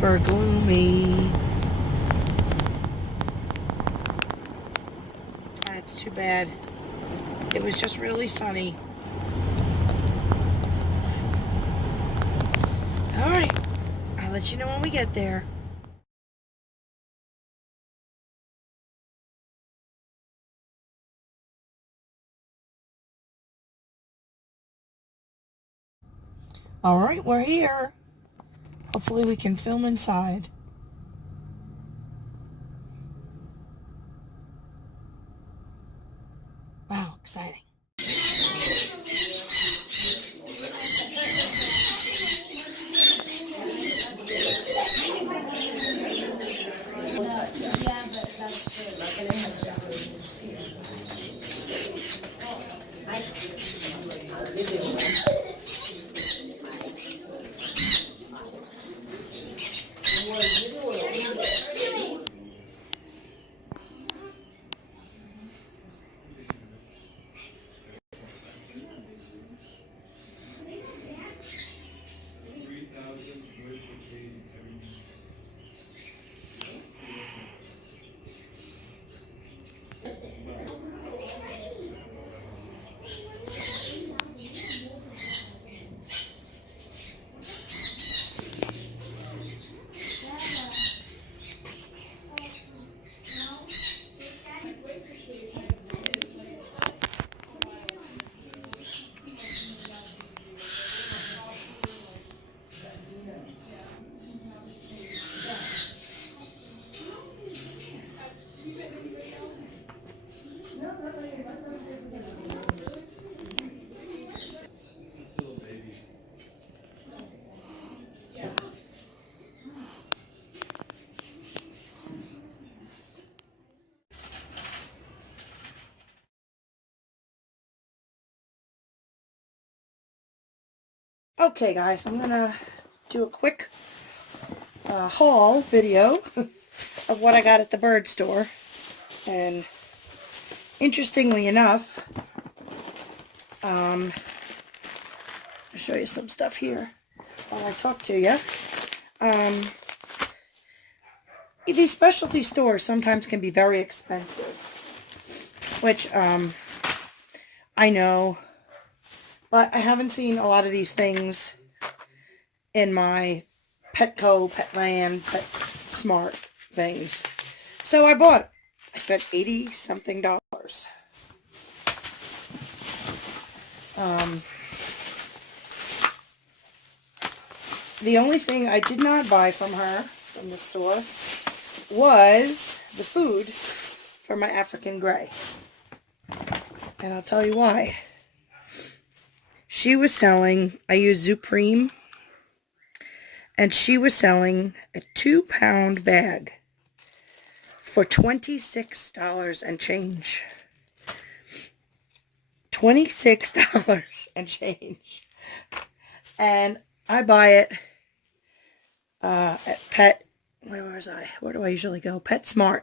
super gloomy. It's too bad. It was just really sunny. Alright, I'll let you know when we get there. Alright, we're here. Hopefully we can film inside. Wow, exciting. Okay guys, I'm gonna do a quick haul video of what I got at the bird store. And interestingly enough, I'll show you some stuff here while I talk to you. These specialty stores sometimes can be very expensive, which I know, but I haven't seen a lot of these things in my Petco, Petland, PetSmart things. So I bought it. I spent $80-something. The only thing I did not buy from her, from the store, was the food for my African Grey. And I'll tell you why. She was selling, I use Supreme, and she was selling a 2-pound bag for $26 and change. $26 and change. And I buy it at where do I usually go? PetSmart.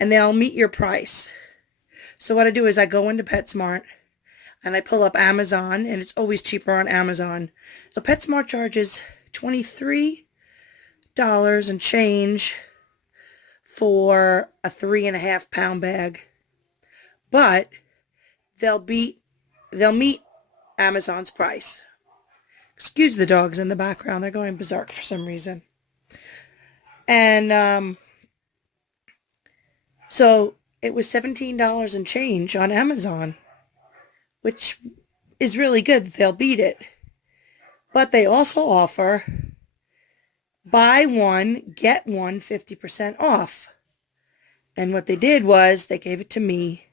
And they'll meet your price. So what I do is I go into PetSmart and I pull up Amazon, and it's always cheaper on Amazon. So PetSmart charges $23 and change for a 3.5-pound bag. But they'll meet Amazon's price. Excuse the dogs in the background. They're going berserk for some reason. And so it was $17 and change on Amazon, which is really good. They'll beat it. But they also offer buy one, get one 50% off. And what they did was they gave it to me,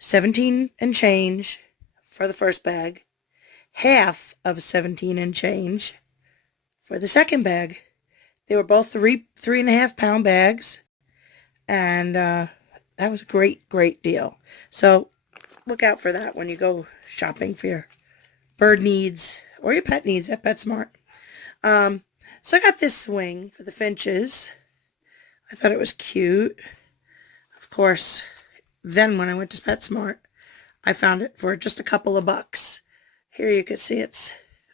17 and change for the first bag, half of 17 and change for the second bag. They were both 3.5-pound bags, and that was a great deal. So look out for that when you go shopping for your bird needs or your pet needs at PetSmart. So I got this swing for the finches. I thought it was cute. Of course, then when I went to PetSmart, I found it for just a couple of bucks. Here you can see it's,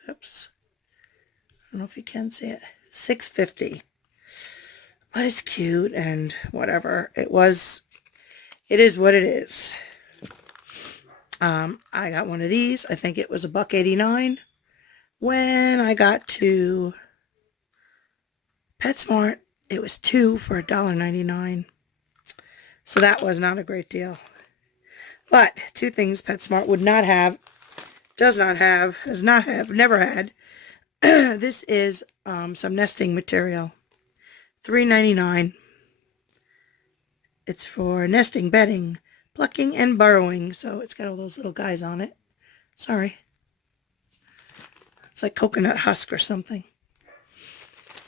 oops, I don't know if you can see it. $6.50. But it's cute and whatever. It is what it is. I got one of these. I think it was $1.89. When I got to PetSmart, it was 2 for $1.99. So that was not a great deal. But 2 things PetSmart would not have, does not have, has not have, never had. This is some nesting material. $3.99. It's for nesting, bedding, plucking, and burrowing. So it's got all those little guys on it. Sorry. It's like coconut husk or something.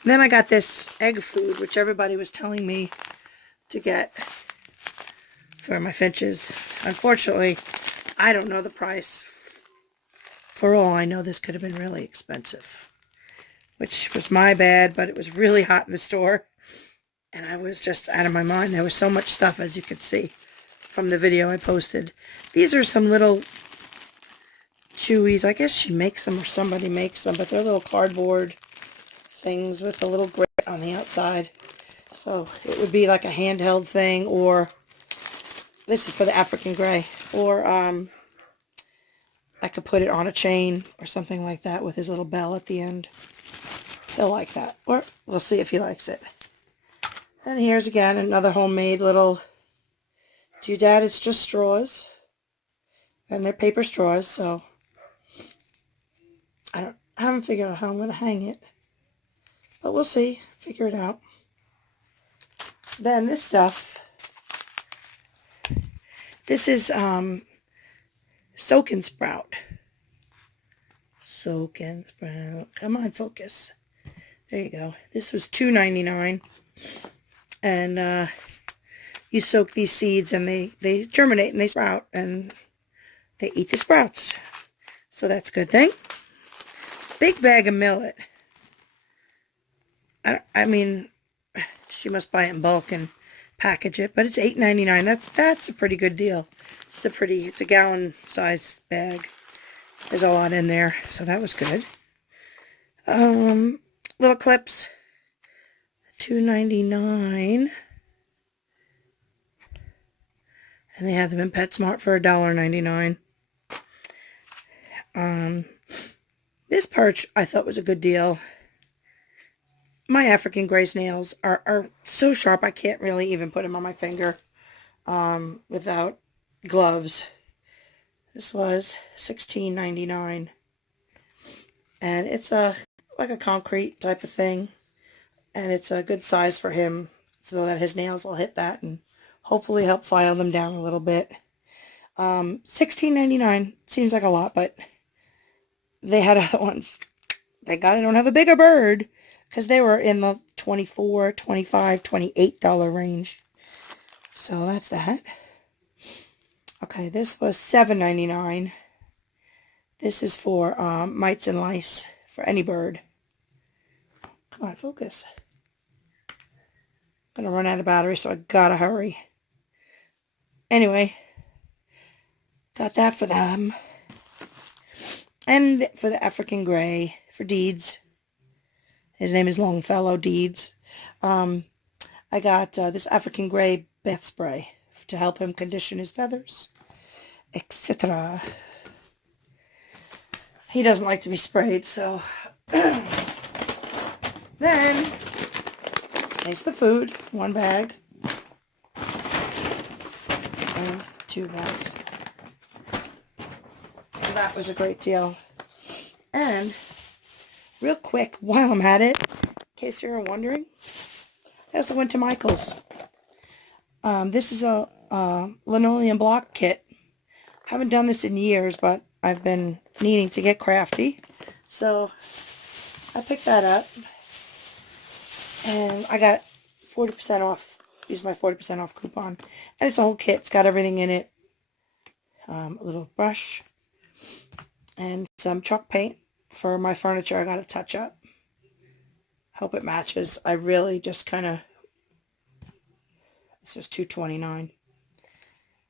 And then I got this egg food, which everybody was telling me to get for my finches. Unfortunately, I don't know the price. For all I know, this could have been really expensive, which was my bad, but it was really hot in the store, and I was just out of my mind. There was so much stuff, as you could see from the video I posted. These are some little chewies. I guess she makes them or somebody makes them, but they're little cardboard things with a little grit on the outside. So it would be like a handheld thing, or this is for the African gray, or I could put it on a chain or something like that with his little bell at the end. He'll like that, or we'll see if he likes it. And here's again another homemade little doodad. It's just straws, and they're paper straws, so I haven't figured out how I'm going to hang it, but we'll see, figure it out. Then this stuff, this is soak and sprout. Soak and sprout. Come on, focus. There you go. This was $2.99, and you soak these seeds, and they germinate and they sprout, and they eat the sprouts. So that's a good thing. Big bag of millet. I mean, she must buy it in bulk and package it, but it's $8.99. That's a pretty good deal. It's a gallon size bag. There's a lot in there, so that was good. Little clips, $2.99, and they have them in PetSmart for $1.99. This perch I thought was a good deal. My African gray snails are so sharp I can't really even put them on my finger without gloves. This was $16.99, and it's like a concrete type of thing, and it's a good size for him so that his nails will hit that and hopefully help file them down a little bit. $16.99 seems like a lot, but they had other ones. Thank God I don't have a bigger bird, because they were in the $24, $25, $28 range. So that's that. Okay, this was $7.99. This is for mites and lice for any bird. Come on, focus. I'm going to run out of battery, so I gotta hurry. Anyway, got that for them. And for the African gray, for Deeds. His name is Longfellow Deeds. I got this African gray bath spray to help him condition his feathers, etc. He doesn't like to be sprayed, so then there's the food. 1 bag and 2 bags. So that was a great deal. And real quick, while I'm at it, in case you're wondering, I also went to Michael's. This is a linoleum block kit. Haven't done this in years, but I've been needing to get crafty. So I picked that up, and I got 40% off. Used my 40% off coupon. And it's a whole kit. It's got everything in it. A little brush and some chalk paint for my furniture. I got to touch up. Hope it matches. I really just kind of... This was $2.29.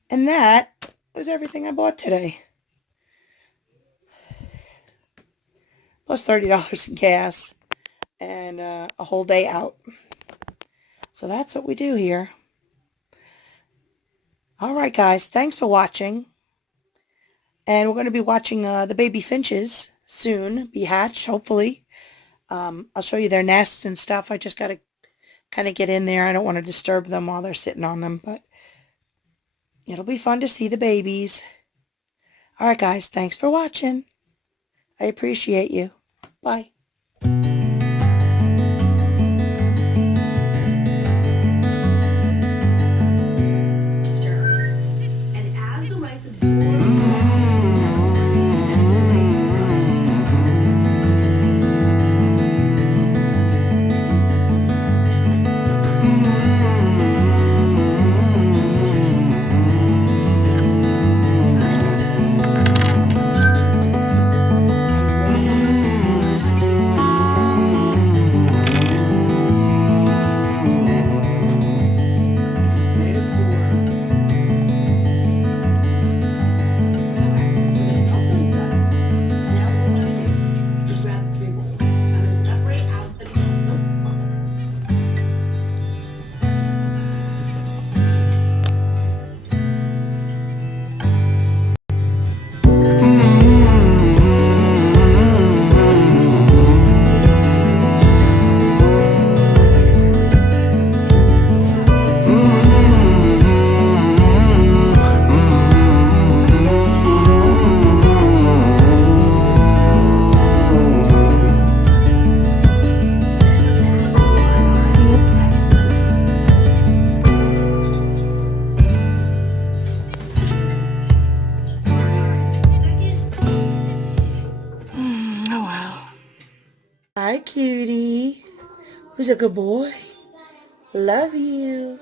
And that was everything I bought today. Plus $30 in gas. and a whole day out. So that's what we do here. All right, guys. Thanks for watching. And we're going to be watching the baby finches soon be hatched, hopefully. I'll show you their nests and stuff. I just got to kind of get in there. I don't want to disturb them while they're sitting on them, but it'll be fun to see the babies. All right, guys. Thanks for watching. I appreciate you. Bye. Hi, cutie. Who's a good boy? Love you.